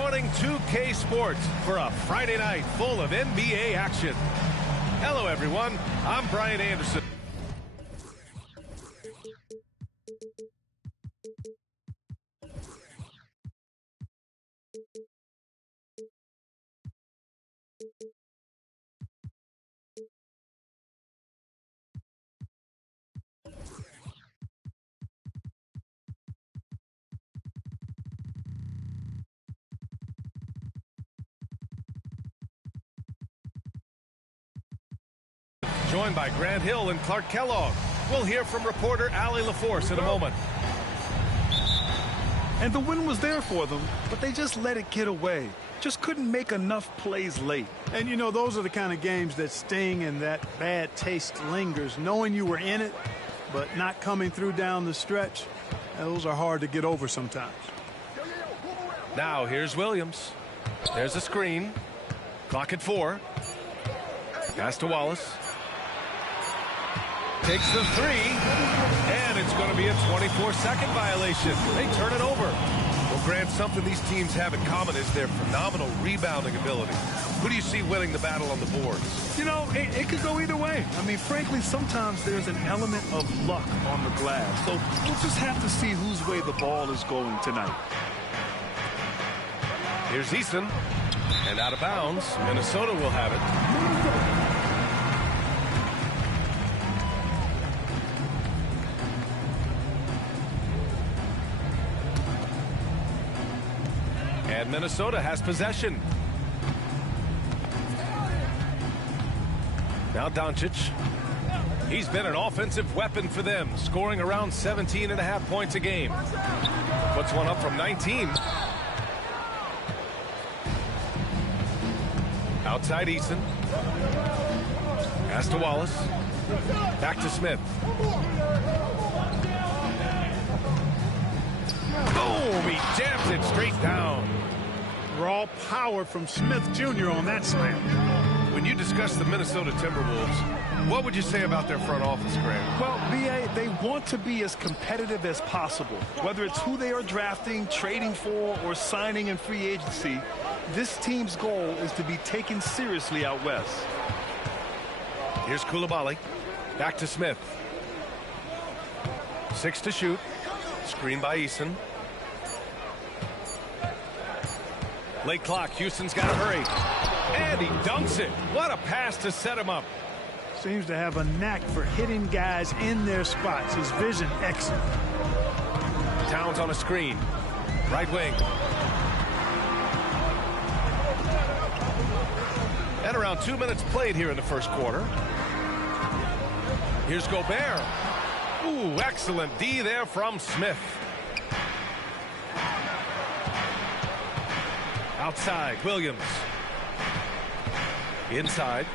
Joining 2K Sports for a Friday night full of NBA action. Hello, everyone. I'm Brian Anderson. Joined by Grant Hill and Clark Kellogg. We'll hear from reporter Allie LaForce in a moment. And the win was there for them, but they just let it get away. Just couldn't make enough plays late. And, you know, those are the kind of games that sting and that bad taste lingers. Knowing you were in it, but not coming through down the stretch, those are hard to get over sometimes. Now, here's Williams. There's a screen. Clock at 4. Pass to Wallace. Takes the 3, and it's going to be a 24-second violation. They turn it over. Well, Grant, something these teams have in common is their phenomenal rebounding ability. Who do you see winning the battle on the boards? You know, it could go either way. I mean, frankly, sometimes there's an element of luck on the glass. So we'll just have to see whose way the ball is going tonight. Here's Eason, and out of bounds. Minnesota will have it. And Minnesota has possession. Now Doncic. He's been an offensive weapon for them, scoring around 17.5 points a game. Puts one up from 19. Outside Eason. Pass to Wallace. Back to Smith. Boom! He jams it straight down. Raw power from Smith Jr. on that slam. When you discuss the Minnesota Timberwolves, what would you say about their front office, Grant? Well, B.A., they want to be as competitive as possible. Whether it's who they are drafting, trading for, or signing in free agency, this team's goal is to be taken seriously out west. Here's Coulibaly. Back to Smith. 6 to shoot. Screen by Eason. Late clock. Houston's got to hurry. And he dunks it. What a pass to set him up. Seems to have a knack for hitting guys in their spots. His vision excellent. Towns on a screen. Right wing. And around 2 minutes played here in the first quarter. Here's Gobert. Ooh, excellent D there from Smith. Outside, Williams. Inside.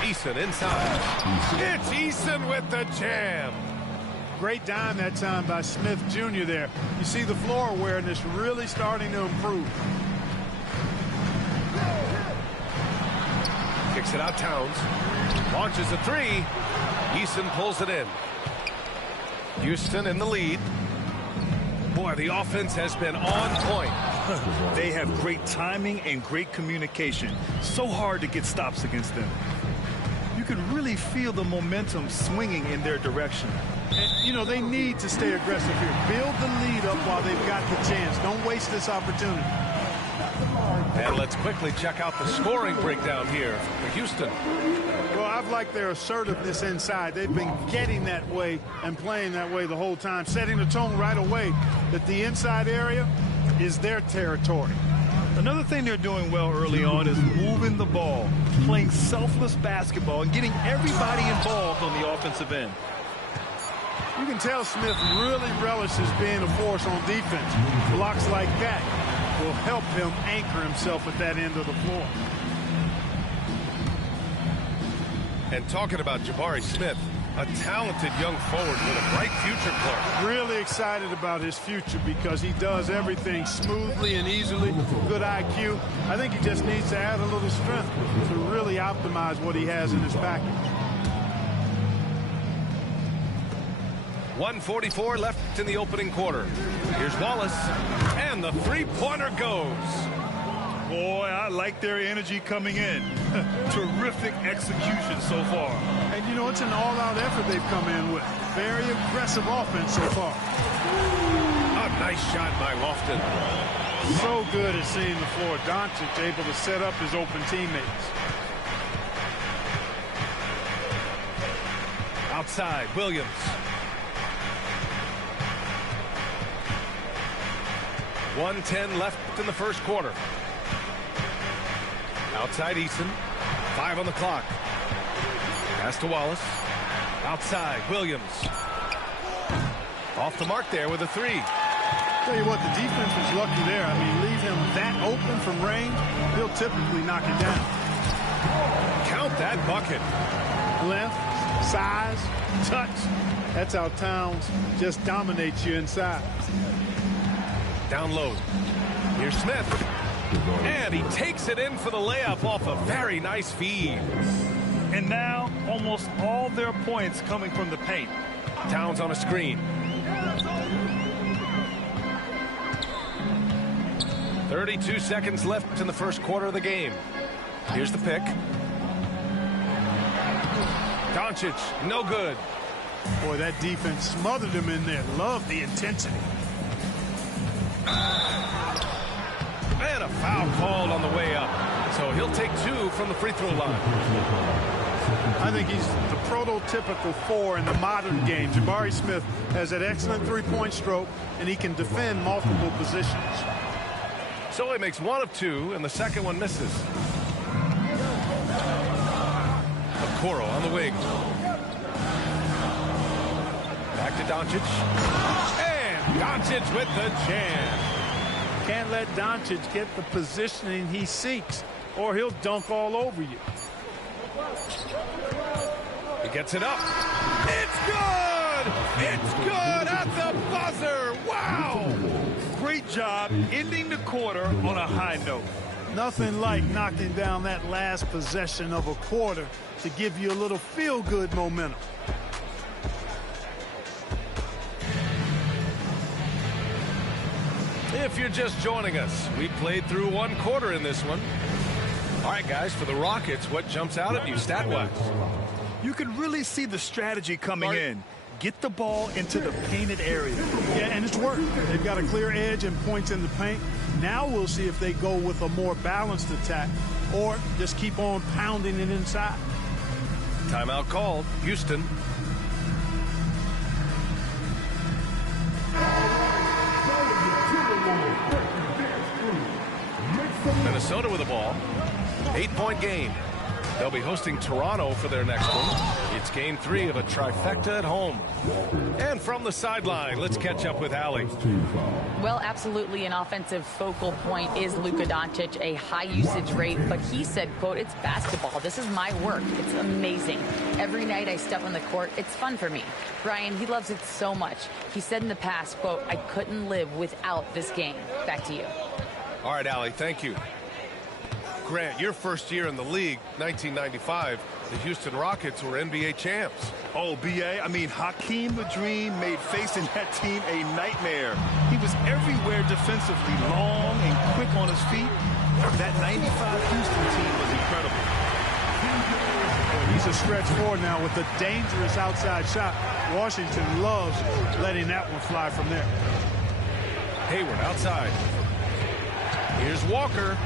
Eason inside. It's Eason with the jam. Great dime that time by Smith Jr. there. You see the floor awareness really starting to improve. Kicks it out, Towns. Launches a 3. Eason pulls it in. Houston in the lead. Boy, the offense has been on point. They have great timing and great communication. So hard to get stops against them. You can really feel the momentum swinging in their direction. And, you know, they need to stay aggressive here. Build the lead up while they've got the chance. Don't waste this opportunity. And let's quickly check out the scoring breakdown here for Houston. Well, I've liked their assertiveness inside. They've been getting that way and playing that way the whole time, setting the tone right away that the inside area is their territory. Another thing they're doing well early on is moving the ball, playing selfless basketball, and getting everybody involved on the offensive end. You can tell Smith really relishes being a force on defense. Blocks like that will help him anchor himself at that end of the floor. And talking about Jabari Smith, A talented young forward with a bright future, Clark. Really excited about his future because he does everything smoothly and easily. Good IQ. I think he just needs to add a little strength to really optimize what he has in his package. 1:44 left in the opening quarter. Here's Wallace, and the three-pointer goes. Boy, I like their energy coming in. Terrific execution so far. And, you know, it's an all-out effort they've come in with. Very aggressive offense so far. A nice shot by Lofton. So good at seeing the floor. Doncic able to set up his open teammates. Outside, Williams. .110 left in the first quarter. Outside Eason. 5 on the clock. Pass to Wallace. Outside, Williams. Off the mark there with a three. Tell you what, the defense was lucky there. I mean, leave him that open from range, he'll typically knock it down. Count that bucket. Length, size, touch. That's how Towns just dominates you inside. Down low. Here's Smith. And he takes it in for the layup off a very nice feed. And now almost all their points coming from the paint. Towns on a screen. 32 seconds left in the first quarter of the game. Here's the pick. Doncic, no good. Boy, that defense smothered him in there. Love the intensity. And a foul called on the way up. So he'll take 2 from the free throw line. I think he's the prototypical 4 in the modern game. Jabari Smith has that excellent three-point stroke, and he can defend multiple positions. So he makes 1 of 2, and the second one misses. Okoro on the wing. Back to Doncic. And Doncic with the jam. Can't let Doncic get the positioning he seeks, or he'll dunk all over you. He gets it up. It's good! It's good at the buzzer! Wow! Great job ending the quarter on a high note. Nothing like knocking down that last possession of a quarter to give you a little feel-good momentum. If you're just joining us, we played through 1 quarter in this one. All right, guys, for the Rockets, what jumps out at you stat-wise? You can really see the strategy coming in. Get the ball into the painted area. Yeah, and it's worked. They've got a clear edge and points in the paint. Now we'll see if they go with a more balanced attack or just keep on pounding it inside. Timeout called. Houston. Minnesota with the ball. 8-point game. They'll be hosting Toronto for their next one. It's game 3 of a trifecta at home. And from the sideline, let's catch up with Allie. Well, absolutely an offensive focal point is Luka Doncic, a high usage rate, but he said, quote, it's basketball. This is my work. It's amazing. Every night I step on the court, it's fun for me. Brian, he loves it so much. He said in the past, quote, I couldn't live without this game. Back to you. All right, Allie, thank you. Grant, your first year in the league, 1995, the Houston Rockets were NBA champs. Oh, B.A., I mean, Hakeem the Dream made facing that team a nightmare. He was everywhere defensively, long and quick on his feet. That 95 Houston team was incredible. He's a stretch forward now with a dangerous outside shot. Washington loves letting that one fly from there. Hayward outside. Here's Walker.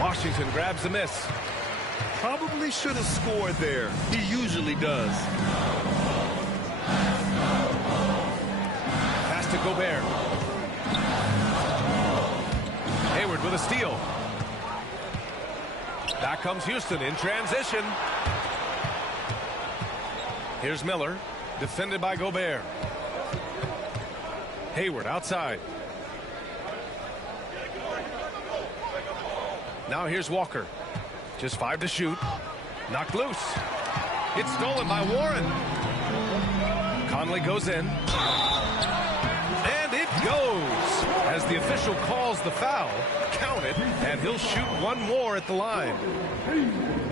Washington grabs the miss. Probably should have scored there. He usually does. Pass to Gobert. Hayward with a steal. Back comes Houston in transition. Here's Miller, defended by Gobert. Hayward outside. Now here's Walker. Just 5 to shoot. Knocked loose. It's stolen by Warren. Conley goes in. And it goes. As the official calls the foul, count it, and he'll shoot one more at the line.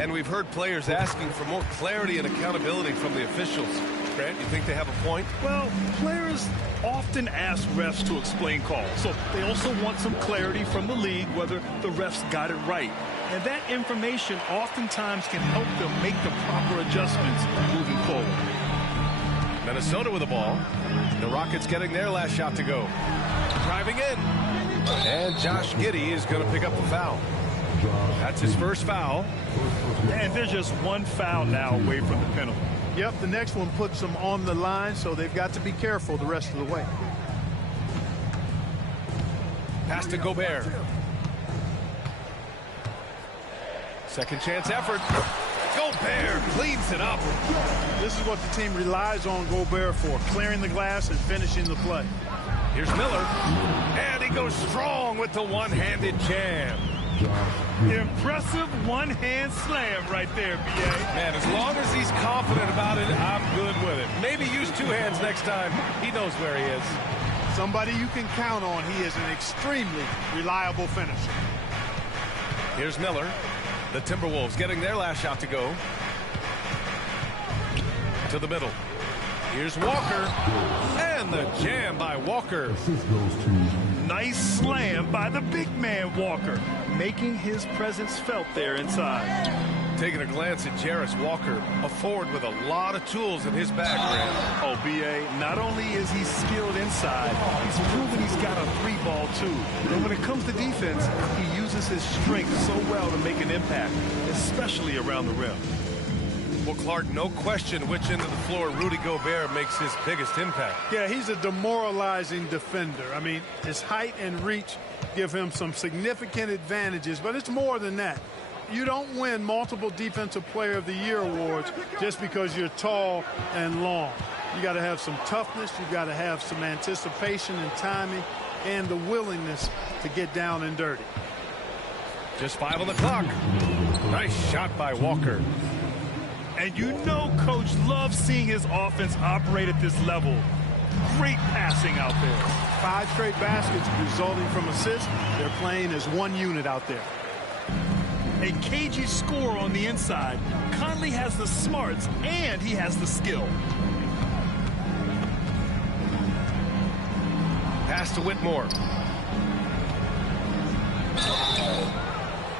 And we've heard players asking for more clarity and accountability from the officials. Grant, you think they have a point? Well, players often ask refs to explain calls, so they also want some clarity from the league whether the refs got it right. And that information oftentimes can help them make the proper adjustments moving forward. Minnesota with the ball. The Rockets getting their last shot to go. Driving in. And Josh Giddey is going to pick up the foul. That's his first foul. And they're just one foul now away from the penalty. Yep, the next one puts them on the line, so they've got to be careful the rest of the way. Pass to Gobert. Second chance effort. Gobert cleans it up. This is what the team relies on Gobert for, clearing the glass and finishing the play. Here's Miller. And he goes strong with the one-handed jam. Impressive one-hand slam right there, B.A. Man, as long as he's confident about it, I'm good with it. Maybe use two hands next time. He knows where he is. Somebody you can count on. He is an extremely reliable finisher. Here's Miller. The Timberwolves getting their last shot to go. To the middle. Here's Walker. And the jam by Walker. Nice slam by the big man Walker, making his presence felt there inside. Taking a glance at Jarris Walker, a forward with a lot of tools in his bag, Grant. Oh, B.A., not only is he skilled inside, he's proven he's got a three-ball too. And when it comes to defense, he uses his strength so well to make an impact, especially around the rim. Well, Clark, no question which end of the floor Rudy Gobert makes his biggest impact. Yeah, he's a demoralizing defender. I mean, his height and reach give him some significant advantages, but it's more than that. You don't win multiple Defensive Player of the Year awards just because you're tall and long. You got to have some toughness. You got to have some anticipation and timing and the willingness to get down and dirty. Just 5 on the clock. Nice shot by Walker. And you know Coach loves seeing his offense operate at this level. Great passing out there. 5 straight baskets resulting from assists. They're playing as one unit out there. A cagey score on the inside. Conley has the smarts and he has the skill. Pass to Whitmore.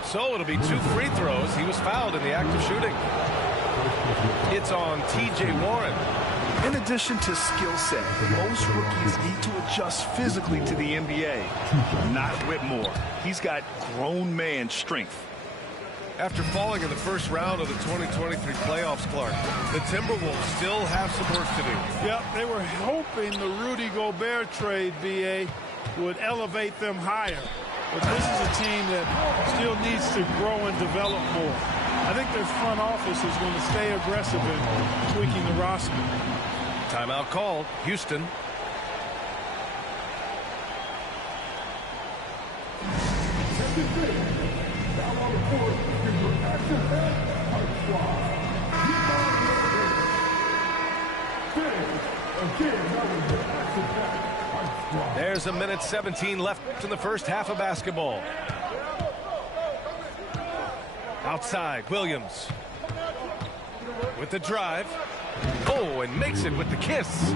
So it'll be 2 free throws. He was fouled in the act of shooting. It's on T.J. Warren. In addition to skill set, most rookies need to adjust physically to the NBA. Not Whitmore. He's got grown man strength. After falling in the first round of the 2023 playoffs, Clark, the Timberwolves still have some work to do. Yep, they were hoping the Rudy Gobert trade, B.A., would elevate them higher. But this is a team that still needs to grow and develop more. I think their front office is going to stay aggressive in tweaking the roster. Timeout called. Houston. There's a minute 17 left in the first half of basketball. Outside, Williams. With the drive. Oh, and makes it with the kiss.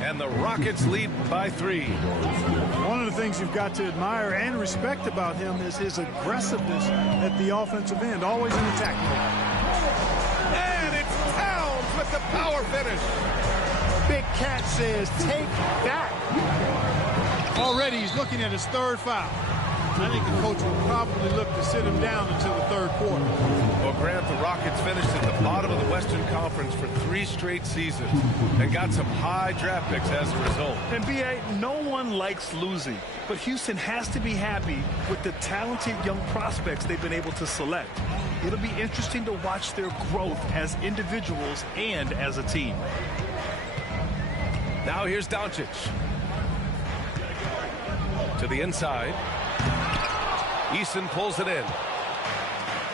And the Rockets lead by 3. One of the things you've got to admire and respect about him is his aggressiveness at the offensive end, always in attack mode. And it's Towns with the power finish. Big Cat says, take that. Already he's looking at his 3rd foul. I think the coach will probably look to sit him down until the 3rd quarter. Well, Grant, the Rockets finished at the bottom of the Western Conference for 3 straight seasons and got some high draft picks as a result. And B.A., no one likes losing, but Houston has to be happy with the talented young prospects they've been able to select. It'll be interesting to watch their growth as individuals and as a team. Now here's Doncic. To the inside. Eason pulls it in.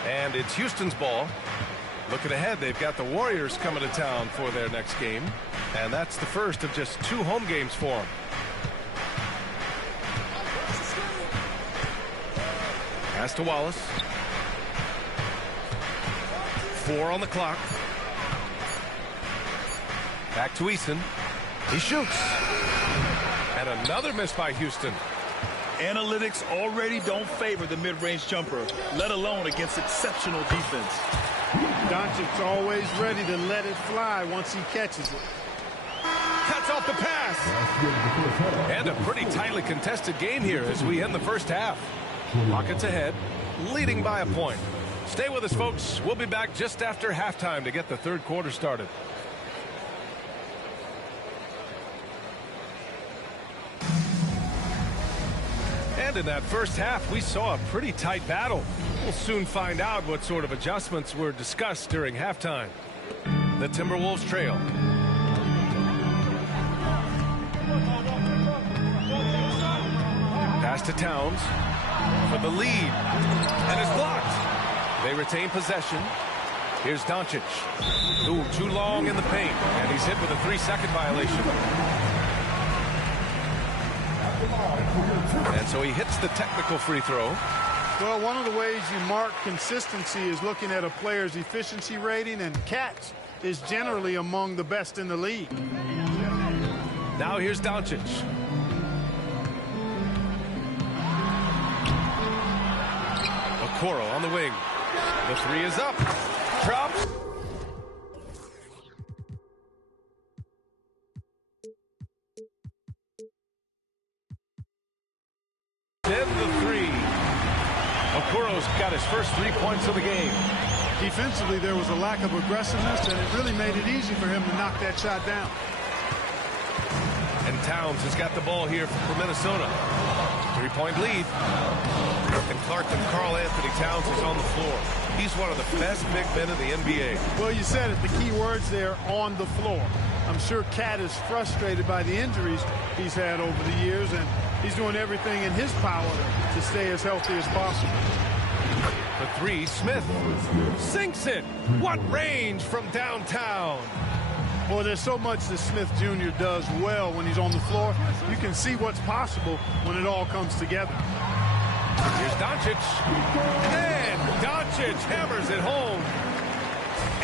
And it's Houston's ball. Looking ahead, they've got the Warriors coming to town for their next game, and that's the first of just 2 home games for them. Pass to Wallace. 4 on the clock. Back to Eason. He shoots. And another miss by Houston. Analytics already don't favor the mid-range jumper, let alone against exceptional defense. Doncic's always ready to let it fly once he catches it. Cuts off the pass. And a pretty tightly contested game here as we end the first half. Rockets ahead, leading by a point. Stay with us, folks. We'll be back just after halftime to get the third quarter started. And in that first half, we saw a pretty tight battle. We'll soon find out what sort of adjustments were discussed during halftime. The Timberwolves trail. Pass to Towns for the lead. And it's blocked. They retain possession. Here's Doncic. Ooh, too long in the paint. And he's hit with a 3-second violation. And so he hits the technical free throw. Well, one of the ways you mark consistency is looking at a player's efficiency rating, and Cat is generally among the best in the league. Now here's Doncic. Okoro on the wing. The 3 is up. Drops. Then the 3. Okoro's got his first 3 points of the game. Defensively, there was a lack of aggressiveness, and it really made it easy for him to knock that shot down. And Towns has got the ball here for Minnesota. 3-point lead. And Karl Anthony Towns is on the floor. He's one of the best big men in the NBA. Well, you said it. The key words there, on the floor. I'm sure Cat is frustrated by the injuries he's had over the years, and he's doing everything in his power to stay as healthy as possible. The 3, Smith sinks it. What range from downtown. Boy, there's so much that Smith Jr. does well when he's on the floor. You can see what's possible when it all comes together. Here's Doncic. And Doncic hammers it home.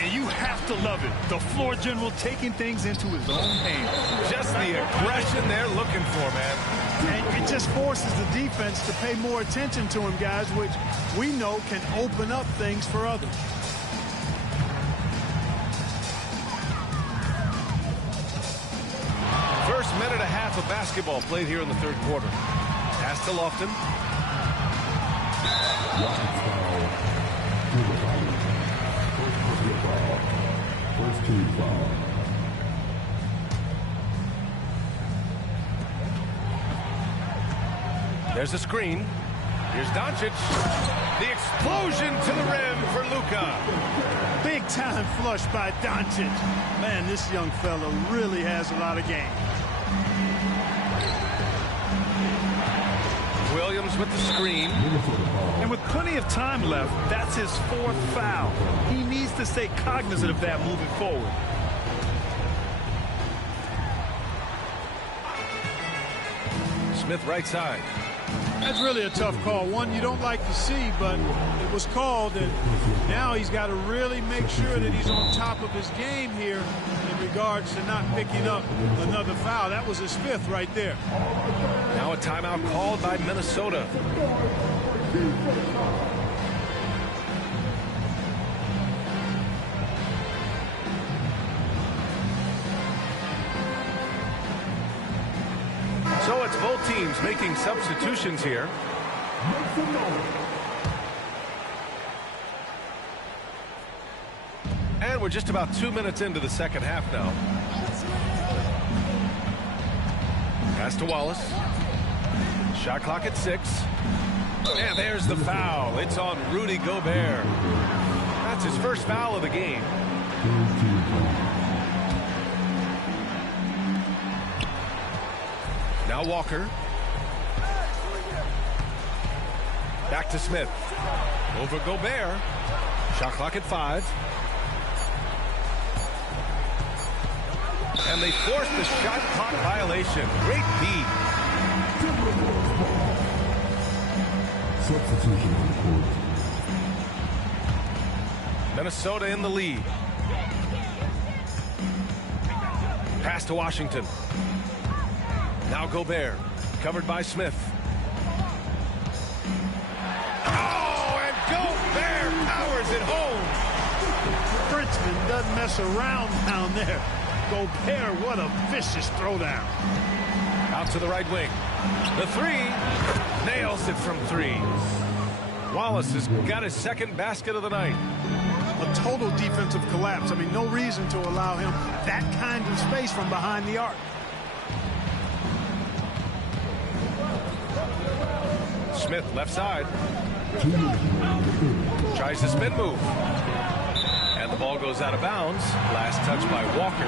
And you have to love it. The floor general taking things into his own hands. Just the aggression they're looking for, man. And it just forces the defense to pay more attention to him, guys, which we know can open up things for others. First minute and a half of basketball played here in the third quarter. Pass to Lofton. There's a screen. Here's Doncic. The explosion to the rim for Luka. Big time flush by Doncic. Man, this young fella really has a lot of game. Williams with the screen. And with plenty of time left, that's his 4th foul. He needs to stay cognizant of that moving forward. Smith right side. That's really a tough call. One you don't like to see, but it was called, and now he's got to really make sure that he's on top of his game here in regards to not picking up another foul. That was his 5th right there. Now a timeout called by Minnesota. So it's both teams making substitutions here. And we're just about 2 minutes into the second half now. Pass to Wallace. Shot clock at 6. And there's the foul. It's on Rudy Gobert. That's his first foul of the game. Now Walker. Back to Smith. Over Gobert. Shot clock at 5. And they forced the shot clock violation. Great D. Substitution on the court. Minnesota in the lead. Pass to Washington. Now Gobert. Covered by Smith. Oh, and Gobert powers it home. Frenchman doesn't mess around down there. Gobert, what a vicious throwdown. Out to the right wing. The three. Nails it from three. Wallace has got his second basket of the night. A total defensive collapse. I mean, no reason to allow him that kind of space from behind the arc. Smith left side. Tries the spin move. And the ball goes out of bounds. Last touch by Walker.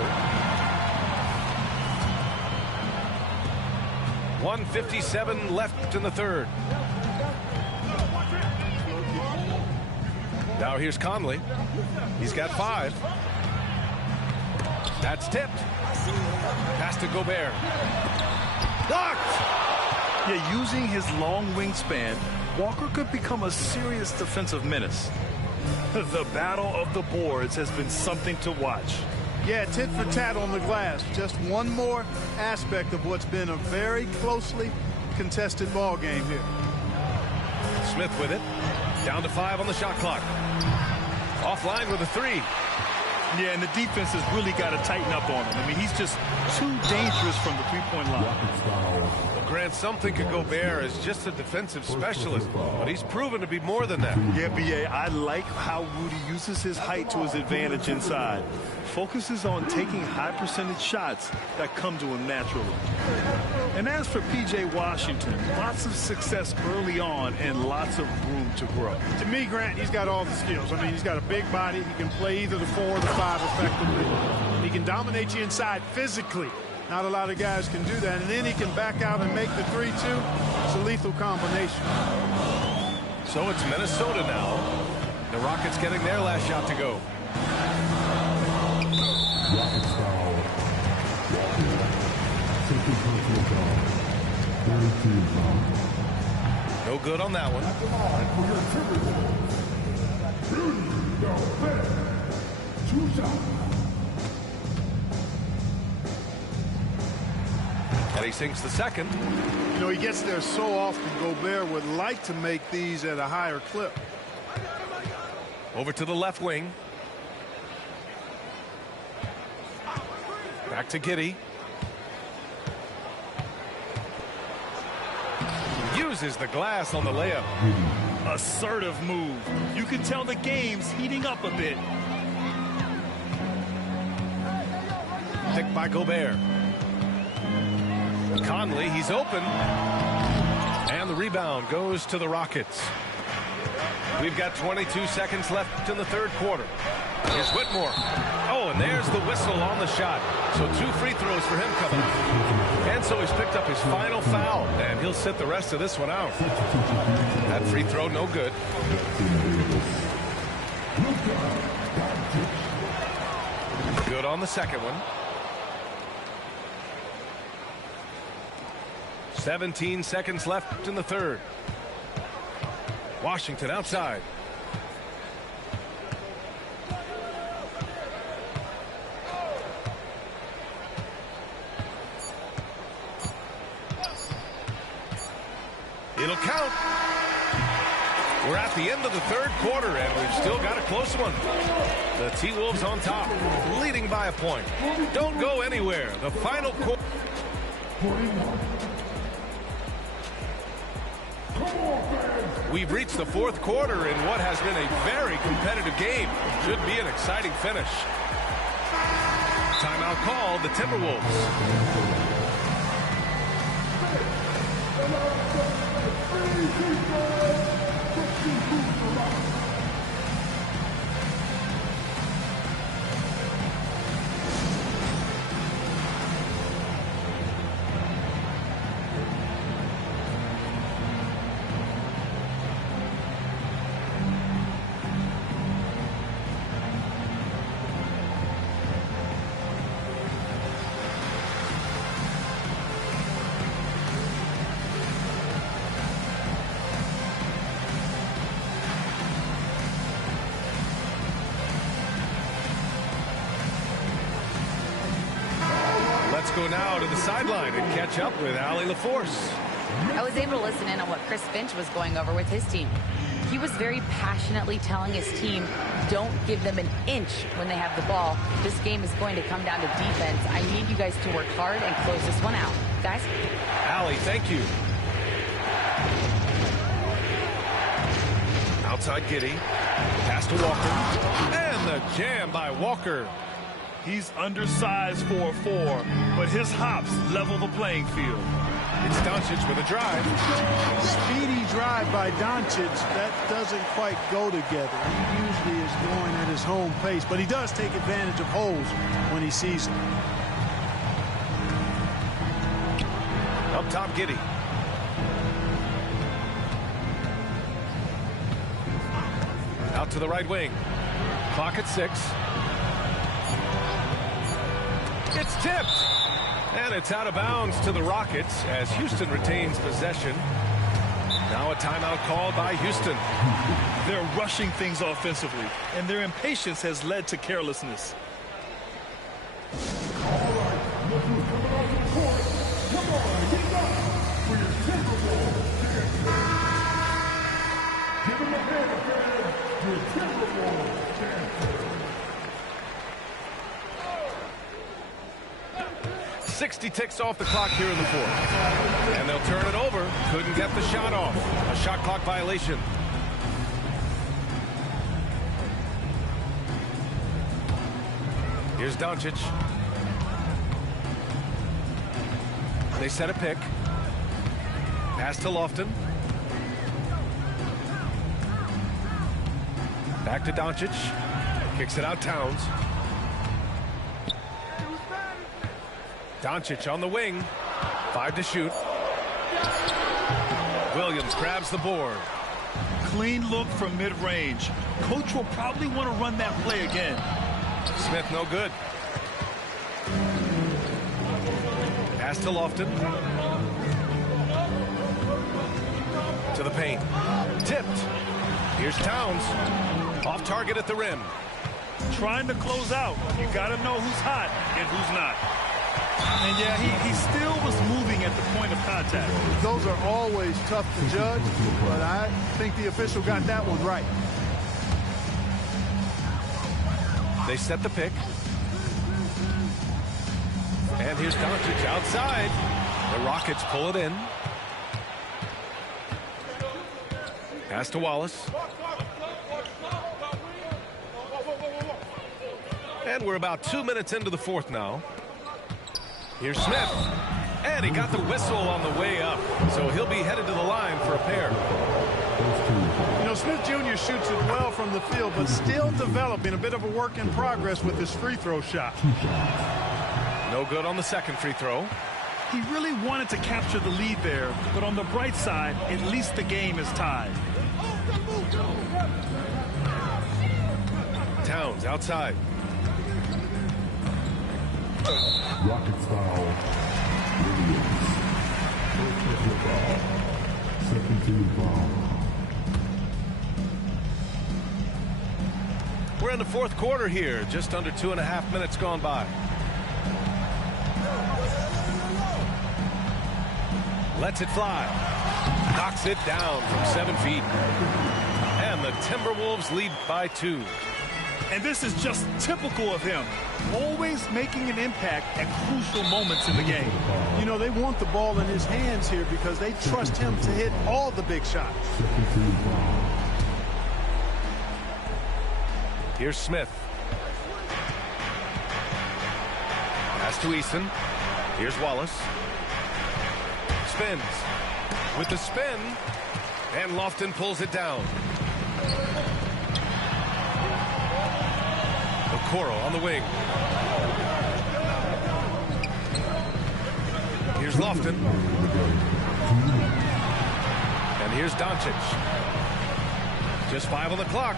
1:57 left in the third. Now here's Conley. He's got 5. That's tipped. Pass to Gobert. Blocked! Yeah, using his long wingspan, Walker could become a serious defensive menace. The battle of the boards has been something to watch. Yeah, tit for tat on the glass. Just one more aspect of what's been a very closely contested ball game here. Smith with it. Down to 5 on the shot clock. Offline with a 3. Yeah, and the defense has really got to tighten up on him. I mean, he's just too dangerous from the three-point line. Grant, some think of Gobert as just a defensive specialist, but he's proven to be more than that. Yeah, B.A., I like how Rudy uses his height to his advantage inside. Focuses on taking high-percentage shots that come to him naturally. And as for P.J. Washington, lots of success early on and lots of room to grow. To me, Grant, he's got all the skills. I mean, he's got a big body. He can play either the 4 or the 5 effectively. He can dominate you inside physically. Not a lot of guys can do that. And then he can back out and make the 3-2. It's a lethal combination. So it's Minnesota now. The Rockets getting their last shot to go. Rockets foul. Second personal foul. 32 foul. No good on that one. Two shots. And he sinks the second. You know, he gets there so often. Gobert would like to make these at a higher clip. Over to the left wing. Back to Giddey. Uses the glass on the layup. Assertive move. You can tell the game's heating up a bit. Picked by Gobert. Conley, he's open. And the rebound goes to the Rockets. We've got 22 seconds left in the third quarter. Here's Whitmore. Oh, and there's the whistle on the shot. So 2 free throws for him coming up. And so he's picked up his final foul, and he'll sit the rest of this one out. That free throw, no good. Good on the second one. 17 seconds left in the third. Washington outside. It'll count. We're at the end of the third quarter, and we've still got a close one. The T-Wolves on top, leading by a point. Don't go anywhere. The final quarter. We've reached the fourth quarter in what has been a very competitive game. Should be an exciting finish. Timeout called, the Timberwolves. Let's go now to the sideline and catch up with Allie LaForce. I was able to listen in on what Chris Finch was going over with his team. He was very passionately telling his team, don't give them an inch when they have the ball. This game is going to come down to defense. I need you guys to work hard and close this one out. Guys? Allie, thank you. Outside Giddey. Pass to Walker. And the jam by Walker. He's undersized for a 4, but his hops level the playing field. It's Doncic with a drive. Speedy drive by Doncic. That doesn't quite go together. He usually is going at his home pace, but he does take advantage of holes when he sees them. Up top, Giddey. Out to the right wing. Clock at 6. It's tipped. And it's out of bounds to the Rockets as Houston retains possession. Now a timeout called by Houston. They're rushing things offensively, and their impatience has led to carelessness. Come on, get up for your Timberwolves dance. Give him a hand, man. Your Timberwolves dance. 60 ticks off the clock here in the 4th. And they'll turn it over. Couldn't get the shot off. A shot clock violation. Here's Doncic. They set a pick. Pass to Lofton. Back to Doncic. Kicks it out Towns. Doncic on the wing. 5 to shoot. Williams grabs the board. Clean look from mid-range. Coach will probably want to run that play again. Smith no good. Pass to Lofton. To the paint. Tipped. Here's Towns. Off target at the rim. Trying to close out. You got to know who's hot and who's not. And yeah, he still was moving at the point of contact. Those are always tough to judge, but I think the official got that one right. They set the pick. And here's Doncic outside. The Rockets pull it in. Pass to Wallace. And we're about 2 minutes into the 4th now. Here's Smith. And he got the whistle on the way up. So he'll be headed to the line for a pair. You know, Smith Jr. shoots it well from the field, but still developing a bit of a work in progress with his free throw shot. No good on the second free throw. He really wanted to capture the lead there, but on the bright side, at least the game is tied. Towns outside. Rockets foul. Williams. First technical foul. Second team foul. We're in the 4th quarter here. Just under 2.5 minutes gone by. Lets it fly. Knocks it down from 7 feet. And the Timberwolves lead by 2. And this is just typical of him. Always making an impact at crucial moments in the game. You know, they want the ball in his hands here because they trust him to hit all the big shots. Second team foul. Here's Smith. Pass to Eason. Here's Wallace. Spins. With the spin. And Lofton pulls it down. Okoro on the wing. Here's Lofton. And here's Doncic. Just 5 on the clock.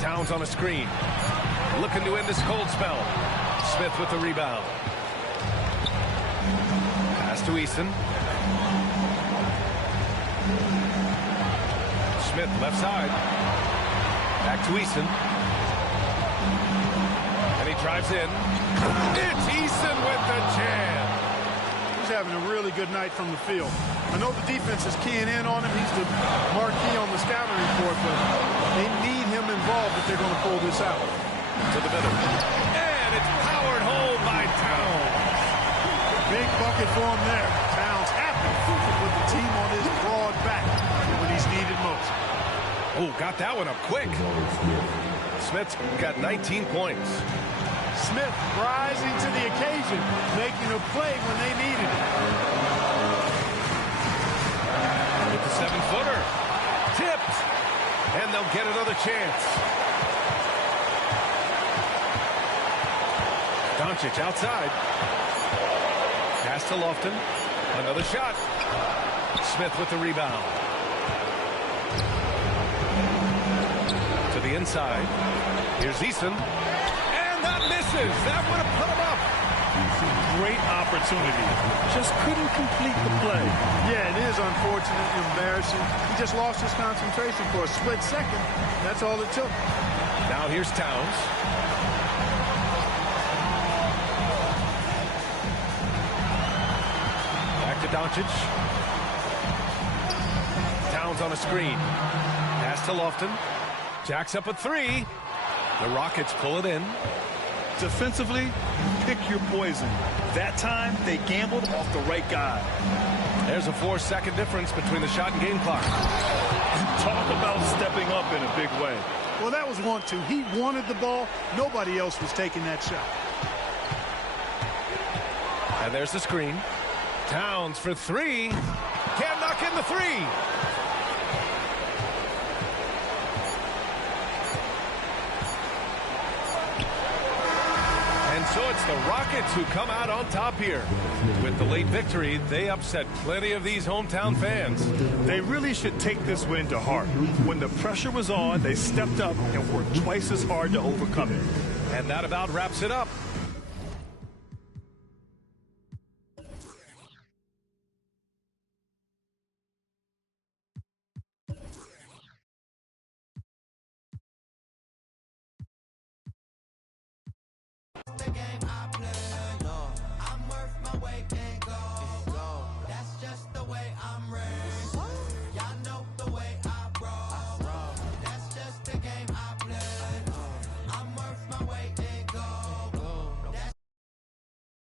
Towns on a screen. Looking to end this cold spell. Smith with the rebound. Pass to Eason. Smith left side. Back to Eason. And he drives in. It's Eason with the jam. He's having a really good night from the field. I know the defense is keying in on him. He's the marquee on the scouting report, but they need him involved if they're going to pull this out. To the middle. And it's powered home by Towns. Big bucket for him there. Towns happy to put the team on his broad back when he's needed most. Oh, got that one up quick. Smith's got 19 points. Smith rising to the occasion, making a play when they needed it. With the 7-footer. Tipped. And they'll get another chance. Doncic outside. Pass to Lofton. Another shot. Smith with the rebound. To the inside. Here's Eason. And that misses. That would have put him up. Great opportunity. Just couldn't complete the play. Yeah, it is unfortunate and embarrassing. He just lost his concentration for a split second. That's all it took. Now here's Towns. Back to Doncic. Towns on a screen. Pass to Lofton. Jacks up a three. The Rockets pull it in. Defensively, pick your poison. That time, they gambled off the right guy. There's a 4-second difference between the shot and game clock. Talk about stepping up in a big way. Well, that was 1-2. He wanted the ball. Nobody else was taking that shot. And there's the screen. Towns for three. Can't knock in the three. And so it's the Rockets who come out on top here. With the late victory, they upset plenty of these hometown fans. They really should take this win to heart. When the pressure was on, they stepped up and worked twice as hard to overcome it. And that about wraps it up.